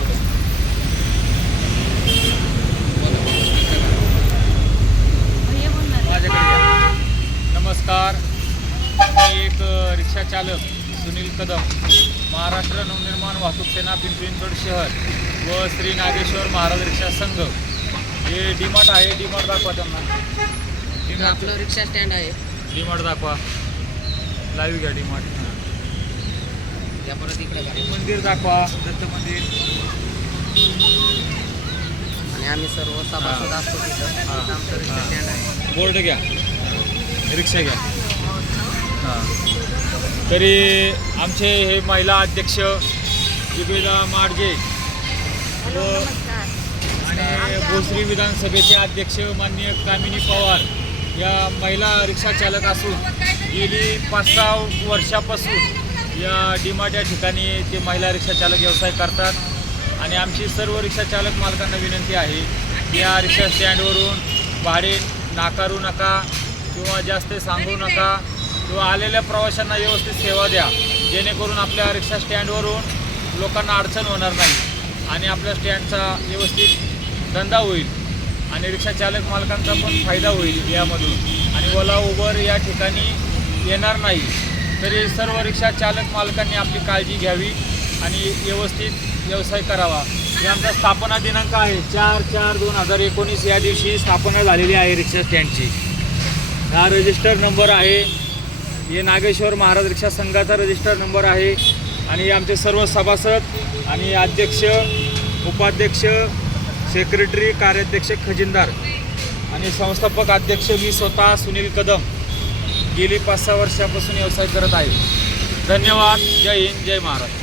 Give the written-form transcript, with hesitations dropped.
Board. माझ्याकडे या. नमस्कार, मी एक रिक्षा चालक सुनील कदम, महाराष्ट्र नवनिर्माण वाहतूक सेना पिंपरी चिंचवड शहर व श्री नागेश्वर महाराज रिक्षा संघ. हे डीमार्ट आहे. डीमार्ट दाखवा त्यांना. आपलं रिक्षा स्टँड आहे. डीमार्ट दाखवा. लाईव्ह घ्या डीमार्ट. त्या परत इकडे का मंदिर दाखवा, दत्त मंदिर. आणि आम्ही सर्व सभासद असतो तिथं. हां. आमचं रिक्षा स्टँड आहे. बोर्ड घ्या, रिक्षा घ्या. हां, तरी आमचे हे महिला अध्यक्ष जुबेदा माडगे व आणि भोसरी विधानसभेचे अध्यक्ष माननीय कामिनी पवार या महिला रिक्षा चालक असून गेली 5-6 वर्षापासून या डीमार्ट या ठिकाणी ते महिला रिक्षा चालक व्यवसाय करतात. आणि आमची सर्व रिक्षा चालक मालकांना विनंती आहे की या रिक्षा स्टँडवरून भाडे नाकारू नका किंवा जास्त सांगू नका किंवा आलेल्या प्रवाशांना व्यवस्थित सेवा द्या, जेणेकरून आपल्या रिक्षा स्टँडवरून लोकांना अडचण होणार नाही आणि आपल्या स्टँडचा व्यवस्थित धंदा होईल आणि रिक्षा चालक मालकांचा पण फायदा होईल यामधून. आणि ओला उबर या ठिकाणी येणार नाही. तरी सर्व रिक्षा चालक मालकांनी आपली काळजी घ्यावी आणि व्यवस्थित व्यवसाय करावा. हे आमचा स्थापना दिनांक आहे 4/4/2019 या दिवशी स्थापना झालेली आहे रिक्षा स्टँडची. हा रजिस्टर नंबर आहे. हे नागेश्वर महाराज रिक्षा संघाचा रजिस्टर नंबर आहे. आणि आमचे सर्व सभासद आणि अध्यक्ष, उपाध्यक्ष, सेक्रेटरी, कार्याध्यक्ष, खजिनदार आणि संस्थापक अध्यक्ष मी स्वतः सुनील कदम गेली 5-6 वर्षापासून व्यवसाय करत आहे. धन्यवाद. जय हिंद, जय महाराष्ट्र.